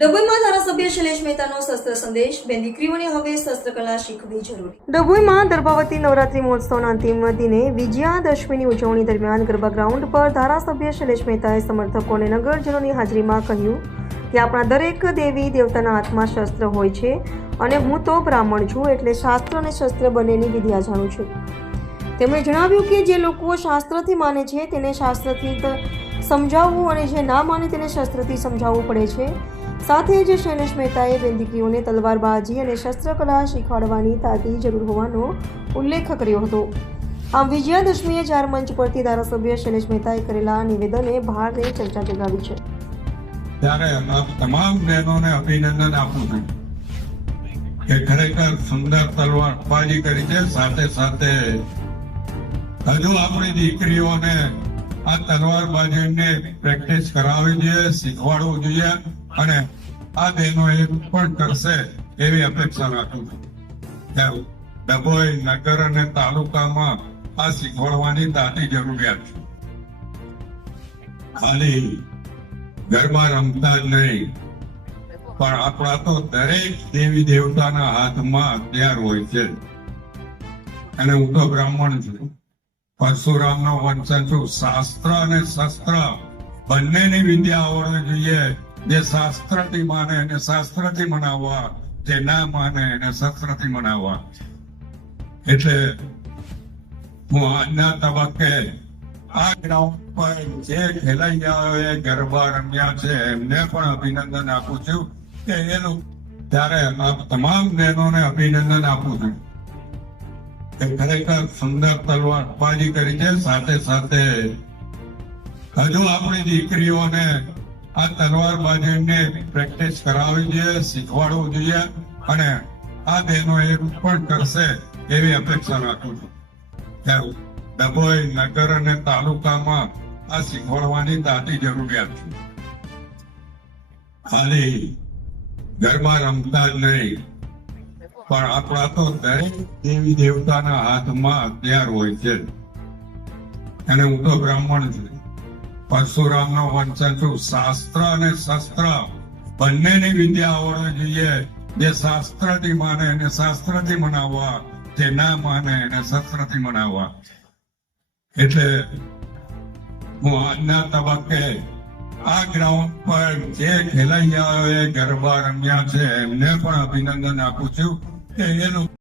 ડભોઈમાં ધારાસભ્ય શૈલેષ મહેતાનો શસ્ત્ર સંદેશ, બે દીકરીઓને હવે શસ્ત્રકલા શીખવી જરૂરી. ડભોઈમાં દર્ભાવતી નવરાત્રી મહોત્સવના અંતિમ દિને વિજયાદશમીની ઉજવણી દરમિયાન ગરબા ગ્રાઉન્ડ પર ધારાસભ્ય શૈલેષ મહેતાએ સમર્થકો અને નગરજનોની હાજરીમાં કહ્યું કે આપણા દરેક દેવી દેવતાના હાથમાં શસ્ત્ર હોય છે અને હું તો બ્રાહ્મણ છું, એટલે શાસ્ત્ર અને શસ્ત્ર બંનેની વિદ્યા જાણું છું. તેમણે જણાવ્યું કે જે લોકો શાસ્ત્રથી માને છે તેને શાસ્ત્રથી સમજાવવું અને જે ના માને તેને શસ્ત્રથી સમજાવવું પડે છે. સાથે જ શૈલેષ મહેતાએ બેન દીકરીઓને તલવારબાજી અને શસ્ત્રકલા શીખવાડવાની તાતી જરૂર હોવાનો ઉલ્લેખ કર્યો હતો. આમ વિજયાદશમીએ ચાર મંચ પરથી ધારાસભ્ય શૈલેષ મહેતાએ કરેલા નિવેદને ભારે ચર્ચા જગાવી છે. ત્યારે તમામ બહેનોને અભિનંદન આપું છું કે ખરેખર સુંદર તલવારબાજી કરી છે. સાથે સાથે હજુ આપણી દીકરીઓને આ તલવારબાજીને પ્રેક્ટિસ કરાવવી જોઈએ, શીખવાડવું જોઈએ અને આ બહેનો એ પણ કરશે એવી અપેક્ષા રાખું છું. ડભોઈ નગર અને તાલુકામાં આ શીખવાડવાની તાતી જરૂરિયાત છે. ખાલી ગરબા રમતા જ નહીં, પણ આપણા તો દરેક દેવી દેવતાના હાથમાં હથિયાર હોય છે. અને હું તો બ્રાહ્મણ છું, પરશુરામનો વંશજ છું. શાસ્ત્ર અને શસ્ત્ર બંનેની વિદ્યા આવડવી જોઈએ. જે શાસ્ત્રથી માને એને શાસ્ત્રથી મનાવવા, જે ના માને એને શસ્ત્રથી મનાવવા. એટલે હું આજના તબક્કે આ ગ્રાઉન્ડ પર જે ખેલૈયાઓએ ગરબા રમ્યા છે એમને પણ અભિનંદન આપું છું કે એનું ત્યારે તમામ બહેનોને અભિનંદન આપું છું કે ખરેખર સુંદર તલવારબાજી કરી છે. સાથે સાથે હજુ આપણી દીકરીઓને આ તલવારબાજીને પ્રેક્ટિસ કરાવવી જોઈએ, શીખવાડવું જોઈએ અને આ બહેનો એ પણ કરશે એવી અપેક્ષા રાખું છું. ત્યારે ડભોઈ નગર અને તાલુકામાં આ શીખવાડવાની તાતી જરૂરિયાત છે. ખાલી ગરબા રમતા જ નહીં, પણ આપણા તો દરેક દેવી દેવતાના હાથમાં હથિયાર હોય છે. અને હું તો બ્રાહ્મણ છું, પરશુરામનો વંશજ છું. શાસ્ત્ર અને શસ્ત્ર બંનેની વિદ્યા આવડવી જોઈએ. જે શાસ્ત્રથી માને એને શાસ્ત્રથી મનાવવા, જે ના માને એને શસ્ત્રથી મનાવવા. એટલે હું આજના તબક્કે આ ગ્રાઉન્ડ પર જે ખેલૈયાઓએ ગરબા રમ્યા છે એમને પણ અભિનંદન આપું છું કે એનું